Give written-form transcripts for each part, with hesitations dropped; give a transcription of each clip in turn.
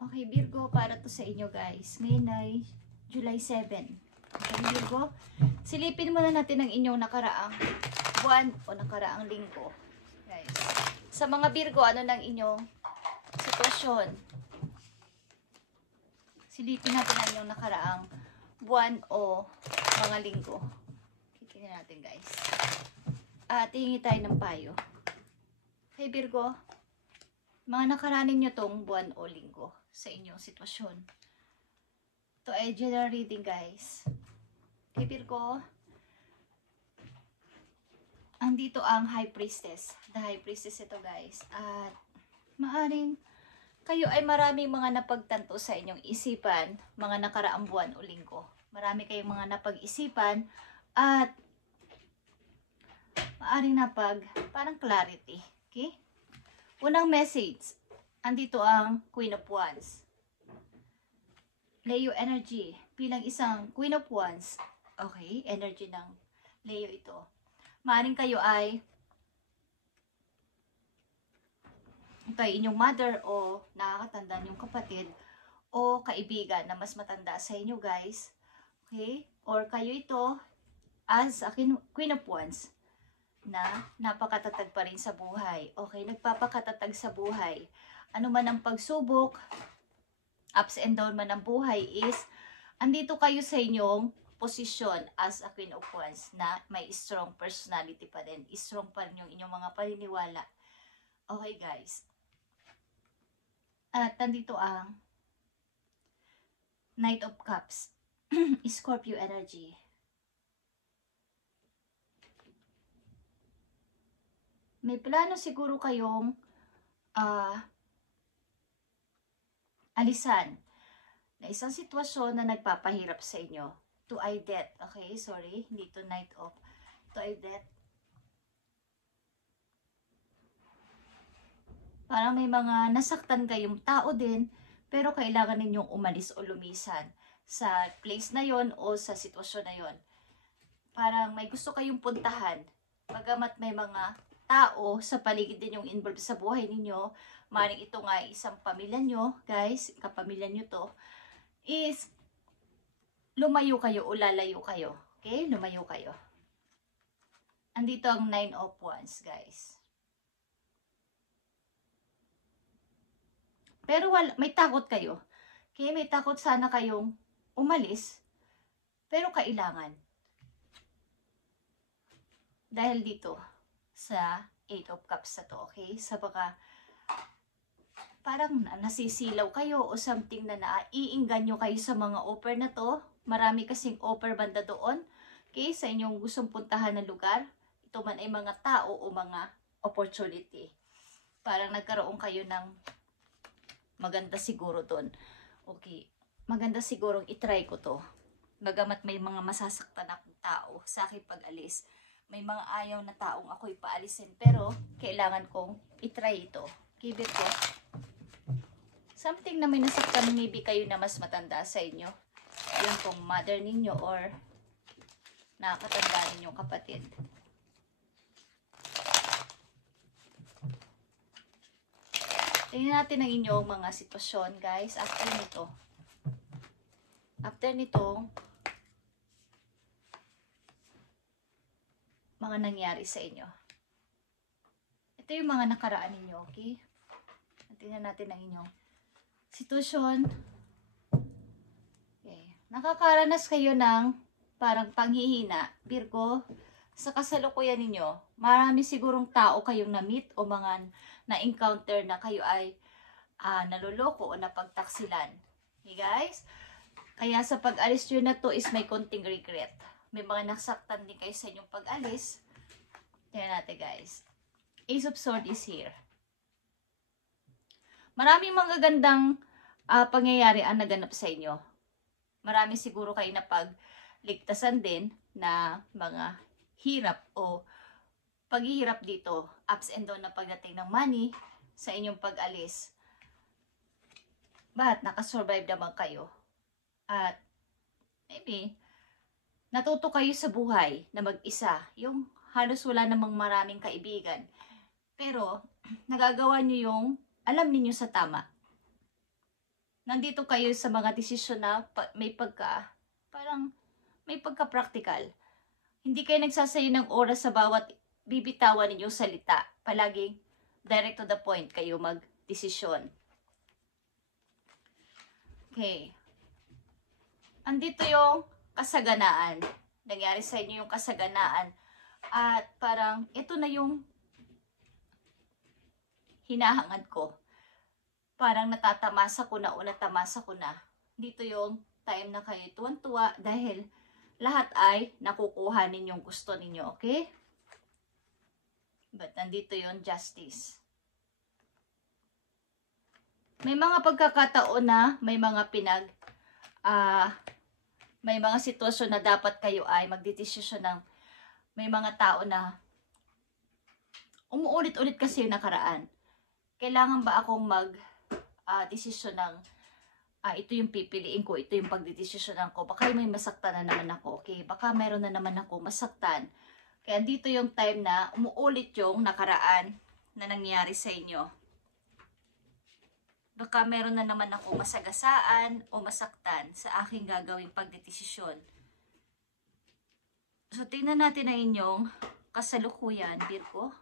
Okay, Virgo, para to sa inyo guys. Ngayon ay July 7. Okay, Virgo, silipin muna natin ang inyong nakaraang buwan o nakaraang linggo. Guys, sa mga Virgo, ano ng inyong sitwasyon? Silipin natin ang inyong nakaraang buwan o mga linggo. Tingnan natin guys. At hihingi tayo ng payo. Okay, Virgo, mga nakaranin nyo tong buwan o linggo sa inyong sitwasyon. Ito ay general reading guys. Okay, Virgo, andito ang High Priestess. The High Priestess ito guys. At maaring kayo ay maraming mga napagtanto sa inyong isipan, mga nakaraang buwan o linggo. Marami kayong mga napag-isipan at maaring parang clarity. Okay? Unang message, andito ang Queen of Wands. Leo energy, bilang isang Queen of Wands. Okay, energy ng Leo ito. Maaring kayo ay ito ay inyong mother o nakakatanda niyong kapatid o kaibigan na mas matanda sa inyo guys. Okay? Or kayo ito as a Queen of Wands na napakatatag pa rin sa buhay. Okay, nagpapakatatag sa buhay. Ano man ang pagsubok, ups and down man ang buhay is, andito kayo sa inyong posisyon as a Queen of Wands na may strong personality pa din. Strong pa rin yung inyong mga paniniwala. Okay guys. At nandito ang Knight of Cups. Scorpio energy. May plano siguro kayong alisan na isang sitwasyon na nagpapahirap sa inyo. To ay death. Okay, sorry. Hindi to Knight of. To ay death. Parang may mga nasaktan kayong tao din, pero kailangan ninyong umalis o lumisan sa place na yon o sa sitwasyon na yon. Parang may gusto kayong puntahan, bagamat may mga tao sa paligid din yung involved sa buhay ninyo, maring ito nga isang pamilya nyo, guys, kapamilya nyo to, is lumayo kayo o lalayo kayo. Okay? Lumayo kayo. Andito ang 9 of Wands, guys. Pero may takot kayo. Okay? May takot sana kayong umalis, pero kailangan. Dahil dito, sa 8 of Cups na to, okay? Sa baka, parang nasisilaw kayo o something na naiinggan nyo kayo sa mga offer na to. Marami kasing offer banda doon, okay? Sa inyong gustong puntahan na lugar. Ito man ay mga tao o mga opportunity. Parang nagkaroon kayo ng maganda siguro doon. Okay, maganda sigurong itry ko to. Bagamat may mga masasaktan akong tao sa aking pag-alis. May mga ayaw na taong ako'y paalisin. Pero, kailangan kong itry ito. Okay, Virgo? Something na may nasaktan, maybe kayo na mas matanda sa inyo. Yung kung mother ninyo or nakakatanda ninyong kapatid. Tingnan natin ang inyong mga sitwasyon, guys. After nito. After nito, mga nangyari sa inyo. Ito yung mga nakaraan ninyo, okay? Tingnan natin ang inyong sitwasyon. Okay. Nakakaranas kayo ng parang panghihina, Virgo. Sa kasalukuyan ninyo, marami sigurong tao kayong na-meet o mga na-encounter na kayo ay naluloko o napagtaksilan. Okay, guys? Kaya sa pag-alis nyo na to is may konting regret. May mga nasaktan din kayo sa inyong pag-alis. Tingnan natin, guys. Ace of Swords is here. Maraming mga gandang pangyayari ang naganap sa inyo. Marami siguro kayo na pagligtasan din na mga hirap o paghihirap dito, ups and down na pagdating ng money sa inyong pag-alis. But nakasurvive naman kayo. At maybe natuto kayo sa buhay na mag-isa. Yung halos wala namang maraming kaibigan. Pero nagagawa nyo yung alam niyo sa tama. nandito kayo sa mga desisyon na parang may pagka-practical. Hindi kayo nagsasayo ng oras sa bawat bibitawan ninyong salita. Palaging direct to the point kayo mag-desisyon. Okay. Andito yung kasaganaan. Nangyari sa inyo yung kasaganaan. At parang ito na yung hinahangad ko. Parang natatamasa ko na o natamasa ko na. Dito yung time na kayo tuwan-tuwa dahil lahat ay nakukuha ninyong gusto ninyo, okay? But nandito yung justice. May mga pagkakataon na may mga may mga sitwasyon na dapat kayo ay magdedesisyon ng may mga tao na umuulit-ulit kasi yung nakaraan. Kailangan ba akong desisyon ng ito yung pipiliin ko, ito yung pagdidesisyonan ko. Baka may masaktan na naman ako, okay? Baka meron na naman ako masaktan. Kaya dito yung time na umuulit yung nakaraan na nangyari sa inyo. Baka meron na naman ako masagasaan o masaktan sa aking gagawing pagdedesisyon. So, tingnan natin na inyong kasalukuyan, Virgo.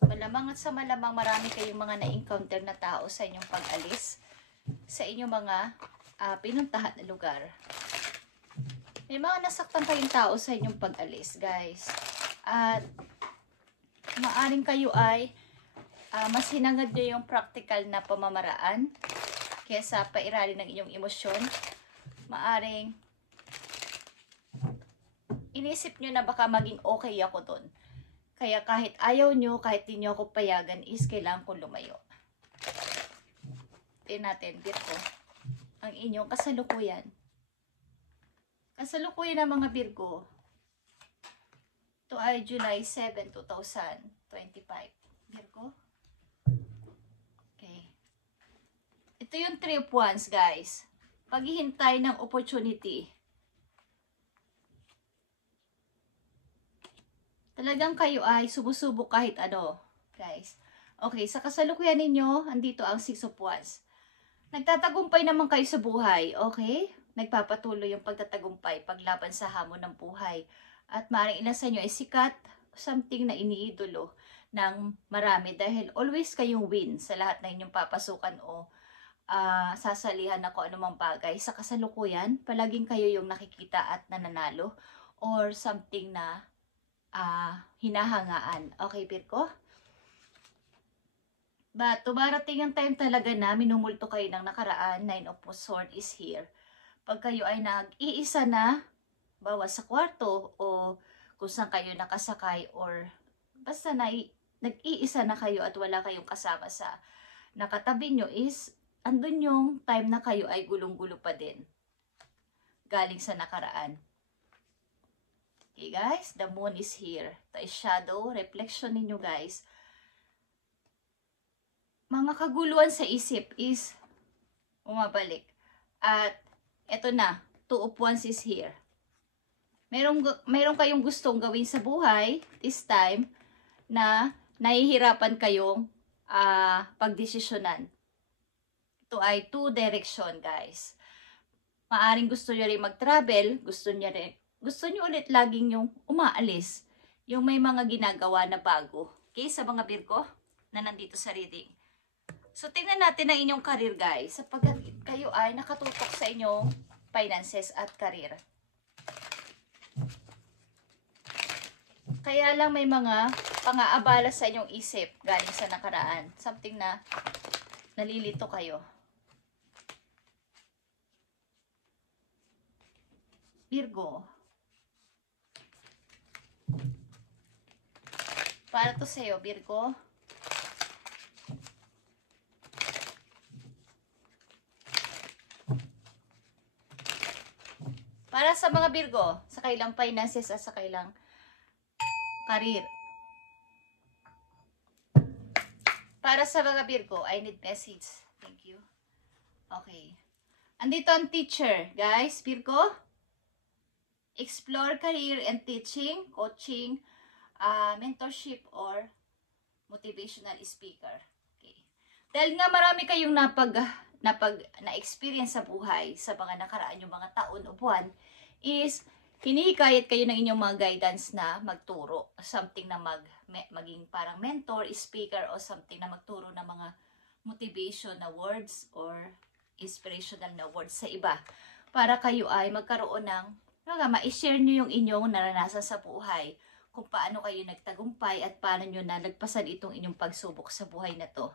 Malamang at sa malamang marami kayong mga na-encounter na tao sa inyong pag-alis, sa inyong mga pinuntahan na lugar. May mga nasaktan kayong tao sa inyong pag-alis, guys. At maaring kayo ay mas hinangad nyo yung practical na pamamaraan kesa pairali ng inyong emosyon. Maaring inisip nyo na baka maging okay ako doon. Kaya kahit ayaw nyo, kahit di nyo ako payagan, is kailangan kong lumayo. Tingnan natin, Virgo, ang inyong kasalukuyan. Kasalukuyan ng mga Virgo. Ito ay July 7, 2025. Virgo. Okay. Ito yung 3 of Wands, guys. Paghihintay ng opportunity. Talagang kayo ay subusubok kahit ano, guys. Okay, sa kasalukuyan ninyo, andito ang 6 of Wands. Nagtatagumpay naman kayo sa buhay, okay? Nagpapatuloy yung pagtatagumpay, paglaban sa hamon ng buhay. At maaaring ilan sa inyo ay sikat, something na iniidolo ng marami dahil always kayong win sa lahat na inyong papasukan o sasalihan ako anumang bagay. Sa kasalukuyan, palaging kayo yung nakikita at nananalo or something na hinahangaan. Okay, Virgo? But, tumarating ang time talaga na minumulto kayo ng nakaraan. 9 of Swords is here. Pag kayo ay nag-iisa na, bawa sa kwarto, o kung saan kayo nakasakay, or basta nag-iisa na kayo at wala kayong kasama sa nakatabi nyo, is andun yung time na kayo ay gulong-gulo pa din. Galing sa nakaraan. Okay guys, the moon is here. Ito is shadow, reflection ninyo guys. Mga kaguluhan sa isip is umabalik. At eto na, 2 of Wands is here. Meron kayong gustong gawin sa buhay this time na nahihirapan kayong pagdesisyonan. Ito ay 2 direction guys. Maaring gusto nyo rin mag-travel, gusto nyo ulit laging yung umaalis, yung may mga ginagawa na bago. Okay, sa mga Virgo na nandito sa reading. So, tingnan natin ang inyong career guys, sapagkat kayo ay nakatutok sa inyong finances at career. Kaya lang may mga pang-aabala sa inyong isip galing sa nakaraan. Something na nalilito kayo. Virgo. Para to sa'yo, Virgo. Para sa mga Virgo, sa kailang finances at sa kailang career. Para sa mga Virgo, I need message. Thank you. Okay. Andito ang teacher, guys. Virgo. Explore career and teaching, coaching, mentorship, or motivational speaker. Okay. Dahil nga marami kayong na-experience sa buhay sa mga nakaraan yung mga taon o buwan, is hinihikayat kayo ng inyong mga guidance na magturo. Something na maging parang mentor, speaker, o something na magturo ng mga motivation na words or inspirational na words sa iba. Para kayo ay magkaroon ng, ma-share nyo yung inyong naranasan sa buhay. Kung paano kayo nagtagumpay at paano nyo nalagpasan itong inyong pagsubok sa buhay na to.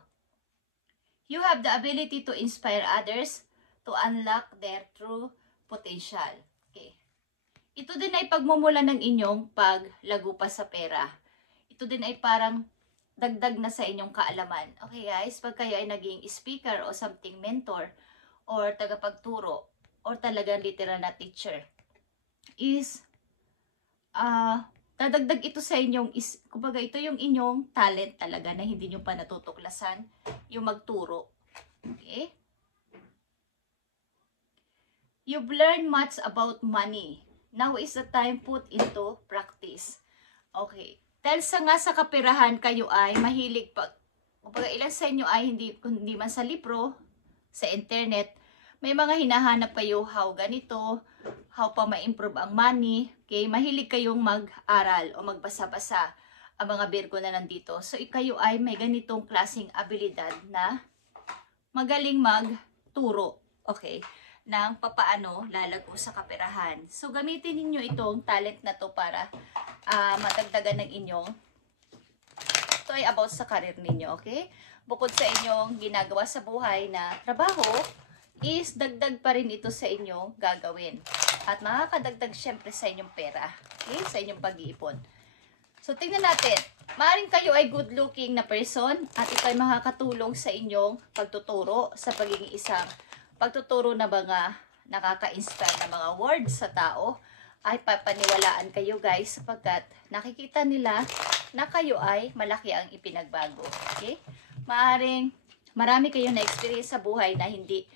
You have the ability to inspire others to unlock their true potential. Okay. Ito din ay pagmumula ng inyong paglago pa sa pera. Ito din ay parang dagdag na sa inyong kaalaman. Okay guys, pag kayo ay naging speaker o something mentor or tagapagturo or talagang literal na teacher, is dadagdag ito sa inyong, kumbaga ito yung inyong talent talaga na hindi nyo pa natutuklasan, yung magturo. Okay? You've learned much about money. Now is the time put into practice. Okay. Dahil sa kaperahan kayo ay mahilig kumbaga ilan sa inyo ay hindi man sa libro, sa internet, may mga hinahanap kayo how ganito, how pa ma-improve ang money. Okay, mahilig kayong mag-aral o magbasa-basa ang mga Virgo na nandito. So, kayo ay may ganitong klaseng abilidad na magaling magturo. Okay, ng papaano lalago sa kaperahan. So, gamitin niyo itong talent na to para matagdagan ng inyong, ito ay about sa career ninyo, okay? Bukod sa inyong ginagawa sa buhay na trabaho, is dagdag pa rin ito sa inyong gagawin. At makakadagdag syempre sa inyong pera. Okay? Sa inyong pag-iipon. So, tingnan natin. Maaaring kayo ay good-looking na person at ito ay makakatulong sa inyong pagtuturo sa pagiging isang pagtuturo na mga nakaka-inspire na mga words sa tao ay papaniwalaan kayo guys sapagkat nakikita nila na kayo ay malaki ang ipinagbago. Okay? Maaaring marami kayong na-experience sa buhay na hindi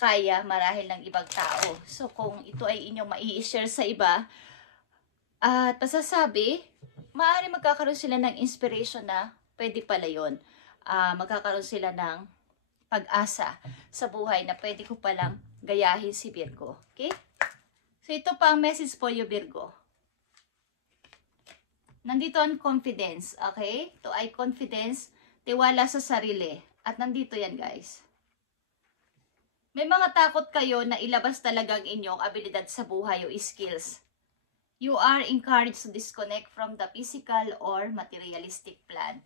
kaya marahil ng ibang tao. So, kung ito ay inyong mai-share sa iba at pasasabi, maaari magkakaroon sila ng inspiration na pwede pala yun. Magkakaroon sila ng pag-asa sa buhay na pwede ko palang gayahin si Virgo. Okay? So, ito pa ang message for you, Virgo. Nandito ang confidence. Okay? Ito ay confidence, tiwala sa sarili. At nandito yan, guys. May mga takot kayo na ilabas talaga ang inyong abilidad sa buhay o skills. You are encouraged to disconnect from the physical or materialistic plan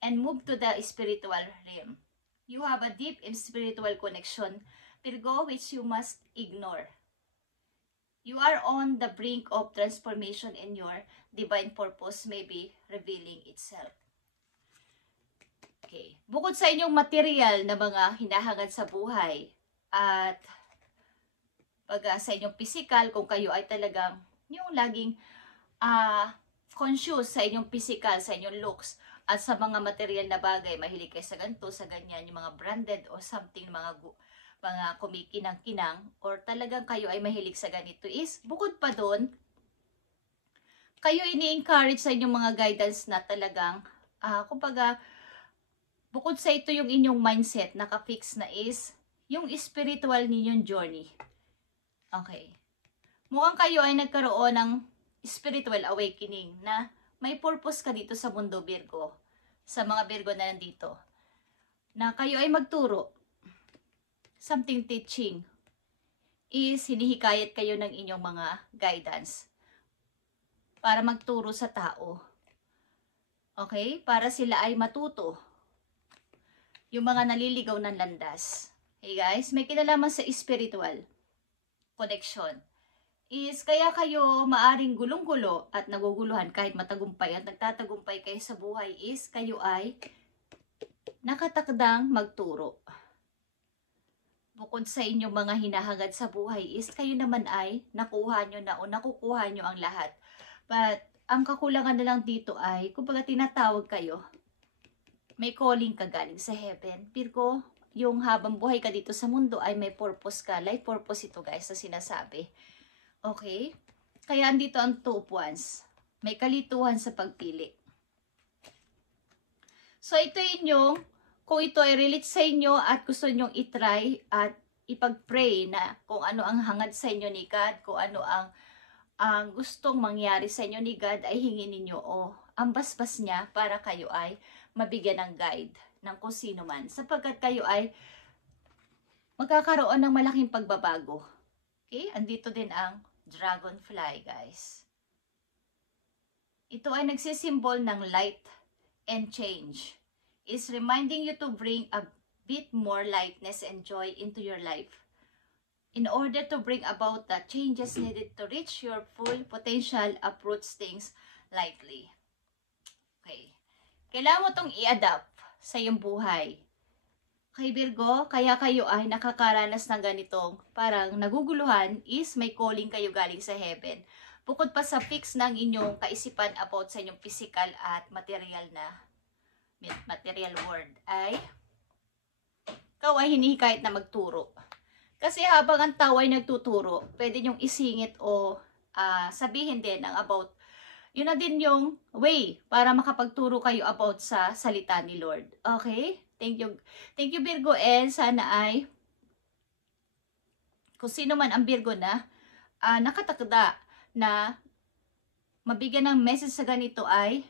and move to the spiritual realm. You have a deep and spiritual connection, Virgo, which you must ignore. You are on the brink of transformation and your divine purpose may be revealing itself. Okay. Bukod sa inyong material na mga hinahangad sa buhay, at pag sa inyong physical, kung kayo ay talagang yung laging conscious sa inyong physical, sa inyong looks, at sa mga material na bagay, mahilig kayo sa ganito, sa ganyan, yung mga branded or something, mga kumikinang-kinang, or talagang kayo ay mahilig sa ganito is, bukod pa doon, kayo ini-encourage sa inyong mga guidance na talagang, kumbaga, bukod sa ito yung inyong mindset, naka-fix na is, yung spiritual ninyong journey. Okay. Mukhang kayo ay nagkaroon ng spiritual awakening na may purpose ka dito sa mundo, Virgo. Sa mga Virgo na nandito. Na kayo ay magturo. Something teaching. Is hinihikayat kayo ng inyong mga guidance. Para magturo sa tao. Okay? Para sila ay matuto. Yung mga naliligaw ng landas. Hey guys, may kinalaman sa spiritual connection. Is kaya kayo maaring gulong-gulo at naguguluhan kahit matagumpay at nagtatagumpay kayo sa buhay is kayo ay nakatakdang magturo. Bukod sa inyong mga hinahangad sa buhay is kayo naman ay nakuha nyo na o nakukuha nyo ang lahat. But ang kakulangan na lang dito ay kumbaga tinatawag kayo. May calling ka galing sa heaven. Virgo, yung habang buhay ka dito sa mundo ay may purpose ka. Life purpose ito guys na sinasabi. Okay? Kaya andito ang 2 of Wands. May kalituhan sa pagpili. So ito yung kung ito ay relate sa inyo at gusto nyong itry at ipag-pray na kung ano ang hangad sa inyo ni God, kung ano ang gustong mangyari sa inyo ni God, ay hingin ninyo o ang basbas niya para kayo ay mabigyan ng guide ng kung sino man, sapagkat kayo ay magkakaroon ng malaking pagbabago. Okay? Andito din ang dragonfly, guys. Ito ay nagsisimbol ng light and change. It's reminding you to bring a bit more lightness and joy into your life in order to bring about the changes needed to reach your full potential. Approach things lightly. Okay. Kailangan mo itong i-adapt sa iyong buhay. Kay Virgo, kaya kayo ay nakakaranas ng ganitong parang naguguluhan is may calling kayo galing sa heaven. Bukod pa sa fix ng inyong kaisipan about sa inyong physical at material world, ay ikaw ay hinihikayat na magturo. Kasi habang ang tao ay nagtuturo, pwede nyong isingit o sabihin din ang about, yun na din yung way para makapagturo kayo about sa salita ni Lord. Okay? Thank you. Thank you, Virgo, and sana ay kung sino man ang Virgo na nakatakda na mabigyan ng message sa ganito ay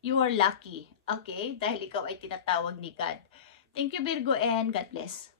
you are lucky. Okay? Dahil ikaw ay tinatawag ni God. Thank you, Virgo, and God bless.